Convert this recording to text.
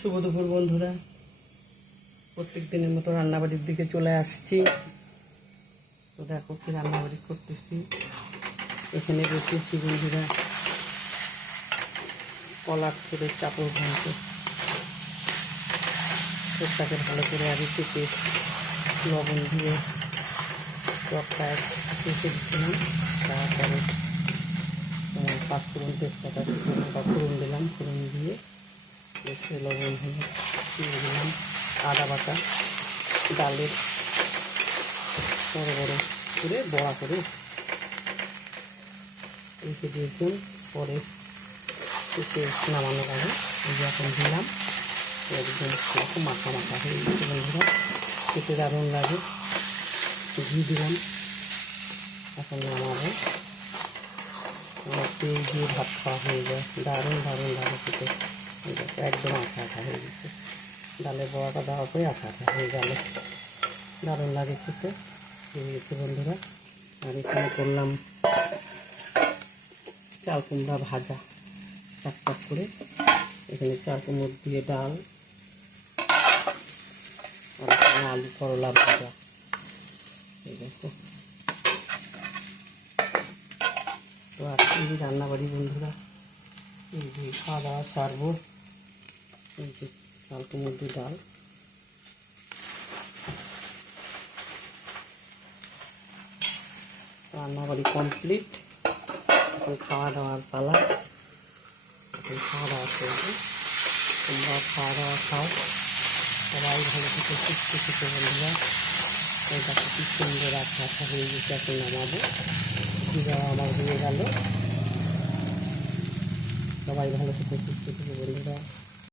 শুভ দুপুর বন্ধুরা, প্রত্যেক দিনের মতো রান্নাবাড়ির দিকে চলে আসছি। তো দেখো কি রান্নাবাড়ি করতেছি। এখানে বসেছি বন্ধুরা কলার করে চাপড় ভাঙতে। সরষাকে ভালো করে আগে কেটে লবণ দিয়ে টকটায় কেটে দিচ্ছিলাম। তারপরে তোমার পাঁচফোড়ন তেজপাতা ফোড়ন দিলাম, ফোড়ন দিয়ে এসে লবণ হয়ে দিয়ে দিলাম আদা বাটা, ডালের বড়ো বড়ো করে বড়া করে রেখে দিয়েছিলাম। পরে শেষে নামানোর আগে এই যে এখন দিলাম, একদম সেরকম মাখা মাখা হয়ে গেছে বন্ধুরা, খেতে দারুণ লাগে। ঘি দিলাম, এখন নামাবো। তেল দিয়ে ভাত খাওয়া হয়ে যায়, দারুণ দারুণ লাগে খেতে। একদম আঠা আঠা হয়ে গেছে, ডালের বড়াটা দেওয়ার পরে আঠা আঠা হয়ে গেল, দারুণ লাগে খেতে। হয়ে গেছে বন্ধুরা। আর এখানে করলাম চাল কুমড়া ভাজা চাক চাক করে। এখানে চাল কুমড়ো দিয়ে ডাল, আর এখানে আলু করলা ভাজা। এই দেখো, তো আজকে রান্নাবাড়ি বন্ধুরা, এই যে খাওয়া দাওয়া সারবো। এই যে চাল কুমড়ো দিয়ে ডাল, রান্নাবাড়ি কমপ্লিট। এখন খাওয়া দাওয়ার পালা। এখন খাওয়া দাওয়া করবো, তোমরা খাওয়া দাওয়া খাও। সবাই ভালো থেকে সুস্থ থেকে বন্ধুরা। এটা কি সুন্দর আঠা আঠা হয়ে গেছে, এখন নামাবো। দেওয়া আমার হয়ে গেল। সবাই ভালো থেকে সুস্থ থেকে বন্ধুরা।